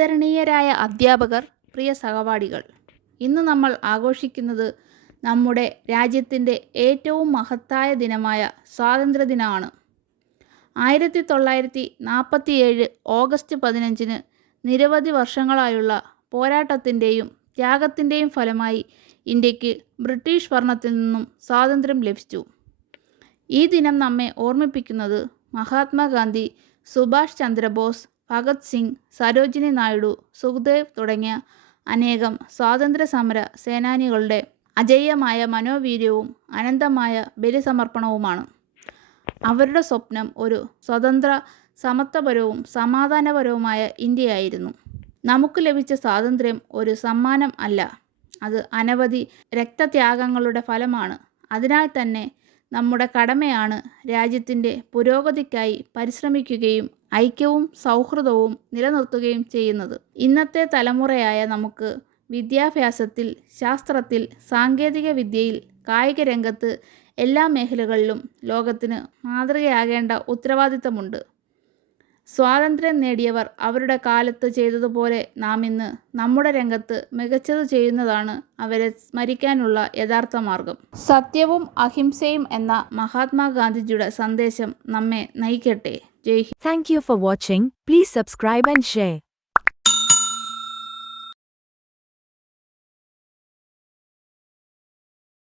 ആദരണീയരായ അധ്യാപകർ പ്രിയ സഹപാഠികൾ ഇന്ന് നമ്മൾ ആഘോഷിക്കുന്നത് നമ്മുടെ രാജ്യത്തിന്റെ ഏറ്റവും മഹത്തായ ദിനമായ സ്വാതന്ത്ര്യദിനമാണ് ആയിരത്തി തൊള്ളായിരത്തി നാൽപ്പത്തി ഏഴ് ഓഗസ്റ്റ് പതിനഞ്ചിന് നിരവധി വർഷങ്ങളായുള്ള പോരാട്ടത്തിന്റെയും ത്യാഗത്തിന്റെയും ഫലമായി ഇന്ത്യയ്ക്ക് ബ്രിട്ടീഷ് ഭരണത്തിൽ നിന്നും സ്വാതന്ത്ര്യം ലഭിച്ചു. ഈ ദിനം നമ്മെ ഓർമ്മിപ്പിക്കുന്നത് മഹാത്മാഗാന്ധി സുഭാഷ് ചന്ദ്രബോസ് ഭഗത് സിംഗ് സരോജിനി നായിഡു സുഖ്ദേവ് തുടങ്ങിയ അനേകം സ്വാതന്ത്ര്യ സമര സേനാനികളുടെ അജയ്യമായ മനോവീര്യവും അനന്തമായ ബലിസമർപ്പണവുമാണ്. അവരുടെ സ്വപ്നം ഒരു സ്വതന്ത്ര സമത്വപരവും സമാധാനപരവുമായ ഇന്ത്യയായിരുന്നു. നമുക്ക് ലഭിച്ച സ്വാതന്ത്ര്യം ഒരു സമ്മാനം അല്ല. അത് അനവധി രക്തത്യാഗങ്ങളുടെ ഫലമാണ്. അതിനാൽ തന്നെ നമ്മുടെ കടമയാണ് രാജ്യത്തിന്റെ പുരോഗതിക്കായി പരിശ്രമിക്കുകയും ഐക്യവും സൗഹൃദവും നിലനിർത്തുകയും ചെയ്യുന്നത്. ഇന്നത്തെ തലമുറയായ നമുക്ക് വിദ്യാഭ്യാസത്തിൽ ശാസ്ത്രത്തിൽ സാങ്കേതിക വിദ്യയിൽ കായിക രംഗത്ത് എല്ലാ മേഖലകളിലും ലോകത്തിന് മാതൃകയാകേണ്ട ഉത്തരവാദിത്തമുണ്ട്. സ്വാതന്ത്ര്യം നേടിയവർ അവരുടെ കാലത്ത് ചെയ്തതുപോലെ നാം ഇന്ന് നമ്മുടെ രംഗത്ത് മികച്ചത് ചെയ്യുന്നതാണ് അവരെ സ്മരിക്കാനുള്ള യഥാർത്ഥ മാർഗം. സത്യവും അഹിംസയും എന്ന മഹാത്മാഗാന്ധിജിയുടെ സന്ദേശം നമ്മെ നയിക്കട്ടെ. Thank you for watching. Please subscribe and share.